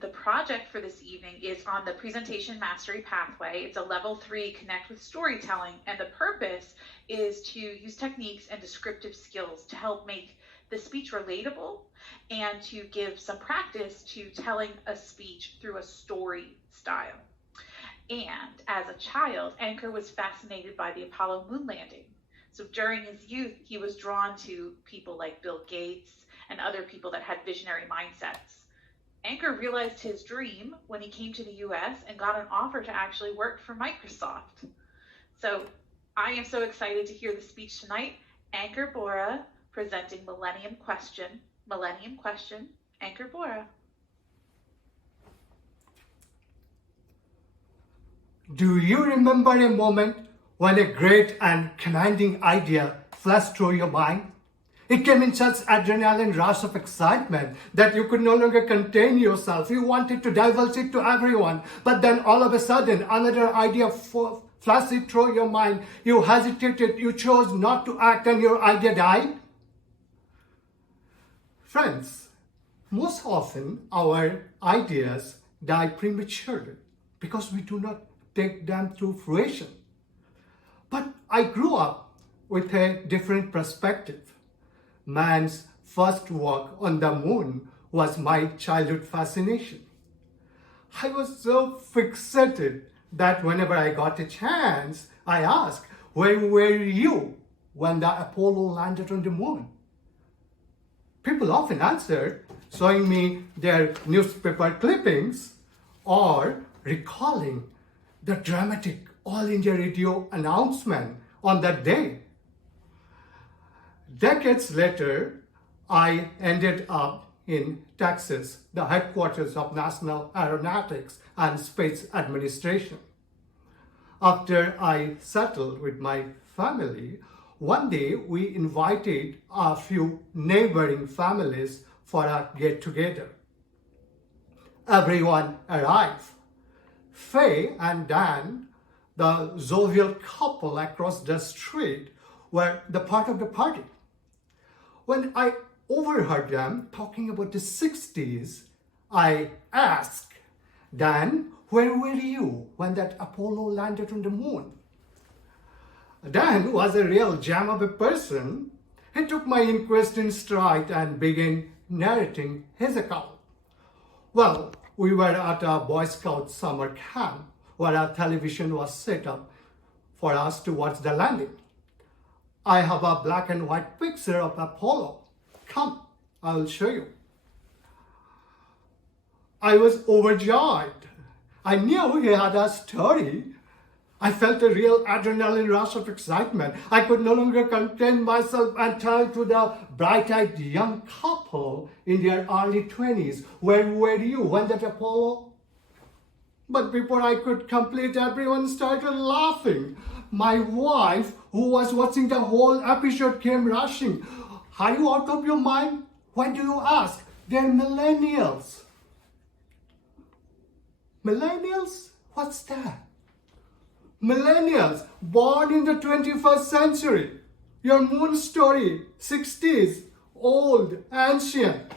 the project for this evening is on the presentation mastery pathway. It's a level 3 connect with storytelling, and the purpose is to use techniques and descriptive skills to help make the speech relatable and to give some practice to telling a speech through a story style. And as a child, Anchor was fascinated by the Apollo moon landing. So during his youth, he was drawn to people like Bill Gates and other people that had visionary mindsets. Anchor realized his dream when he came to the US and got an offer to actually work for Microsoft. So I am so excited to hear the speech tonight. Anchor Bora presenting Millennium Question, Anchor Bora. Do you remember a moment when a great and commanding idea flashed through your mind? It came in such adrenaline rush of excitement that you could no longer contain yourself. You wanted to divulge it to everyone. But then all of a sudden, another idea flashed through your mind. You hesitated, you chose not to act, and your idea died. Friends, most often our ideas die prematurely because we do not take them to fruition. But I grew up with a different perspective. Man's first walk on the moon was my childhood fascination. I was so fixated that whenever I got a chance, I asked, where were you when the Apollo landed on the moon? People often answered, showing me their newspaper clippings or recalling the dramatic All India Radio announcement on that day. Decades later, I ended up in Texas, the headquarters of National Aeronautics and Space Administration. After I settled with my family, one day we invited a few neighboring families for a get-together. Everyone arrived. Faye and Dan, the jovial couple across the street, were the part of the party. When I overheard them talking about the 60s, I asked, Dan, where were you when that Apollo landed on the moon? Dan was a real gem of a person. He took my inquest in stride and began narrating his account. Well, we were at a Boy Scout summer camp where a television was set up for us to watch the landing. I have a black and white picture of Apollo. Come, I will show you. I was overjoyed. I knew he had a story. I felt a real adrenaline rush of excitement. I could no longer contain myself and turned to the bright-eyed young couple in their early 20s. Where were you when that Apollo? But before I could complete, everyone started laughing. My wife, who was watching the whole episode, came rushing. Are you out of your mind? Why do you ask? They're millennials. Millennials? What's that? Millennials, born in the 21st century. Your moon story, 60s, old, ancient.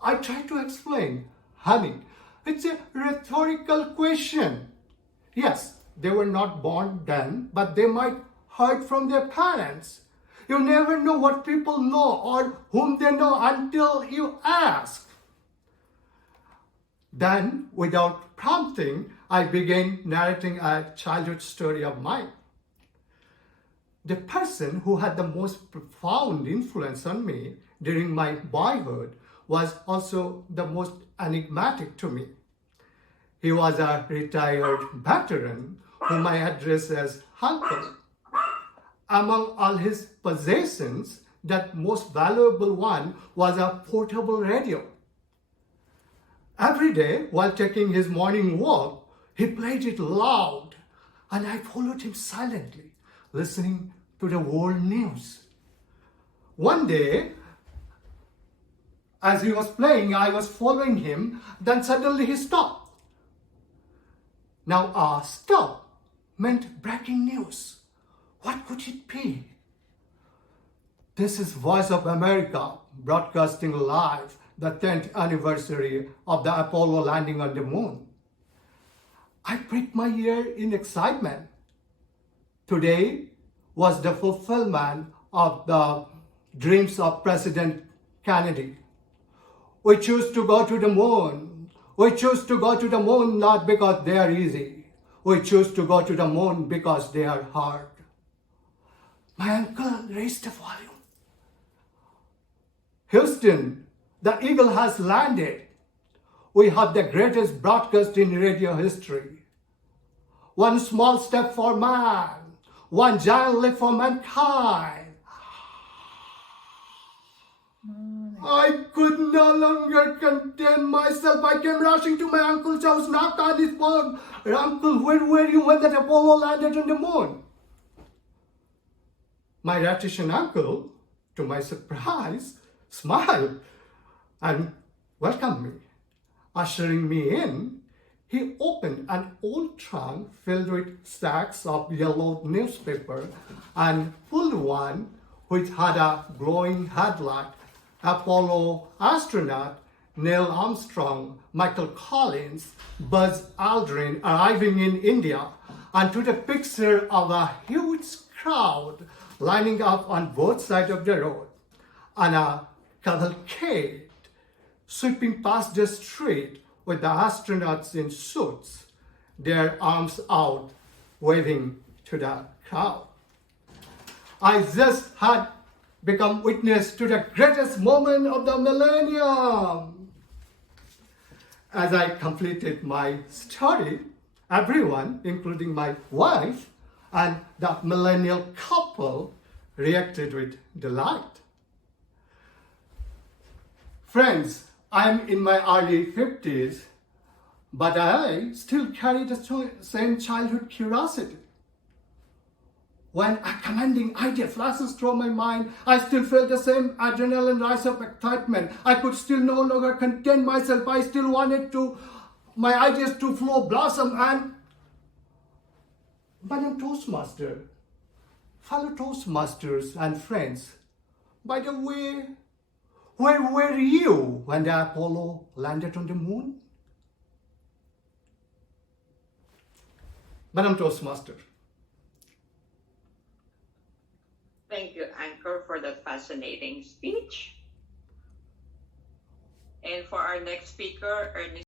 I tried to explain, honey, it's a rhetorical question. Yes, they were not born then, but they might heard from their parents. You never know what people know or whom they know until you ask. Then, without prompting, I began narrating a childhood story of mine. The person who had the most profound influence on me during my boyhood was also the most enigmatic to me. He was a retired veteran whom I addressed as Uncle. Among all his possessions, that most valuable one was a portable radio. Every day, while taking his morning walk, he played it loud, and I followed him silently, listening to the world news. One day, as he was playing, I was following him, then suddenly he stopped. Now, stop meant breaking news. What could it be? This is Voice of America, broadcasting live the 10th anniversary of the Apollo landing on the moon. I pricked my ear in excitement. Today was the fulfillment of the dreams of President Kennedy. We choose to go to the moon. We choose to go to the moon not because they are easy. We choose to go to the moon because they are hard. My uncle raised the volume. Houston, the Eagle has landed. We have the greatest broadcast in radio history. One small step for man, one giant leap for mankind. I could no longer contain myself. I came rushing to my uncle's house, knocked on his phone. Uncle, where were you when that Apollo landed on the moon? My Russian uncle, to my surprise, smiled and welcomed me. Ushering me in, he opened an old trunk filled with stacks of yellowed newspaper and pulled one which had a glowing headlight. Apollo astronaut Neil Armstrong, Michael Collins, Buzz Aldrin arriving in India, and took a picture of a huge crowd lining up on both sides of the road, and a cavalcade sweeping past the street with the astronauts in suits, their arms out, waving to the crowd. I just had become witness to the greatest moment of the millennium. As I completed my story, everyone, including my wife and the millennial couple, reacted with delight. Friends, I'm in my early 50s, but I still carry the same childhood curiosity. When a commanding idea flashes through my mind, I still feel the same adrenaline rush of excitement. I could still no longer contain myself. I still wanted my ideas to flow, blossom, but I'm Toastmaster. Fellow Toastmasters and friends, by the way, where were you when the Apollo landed on the moon? Madam Toastmaster. Thank you, Anchor, for that fascinating speech. And for our next speaker, Ernest.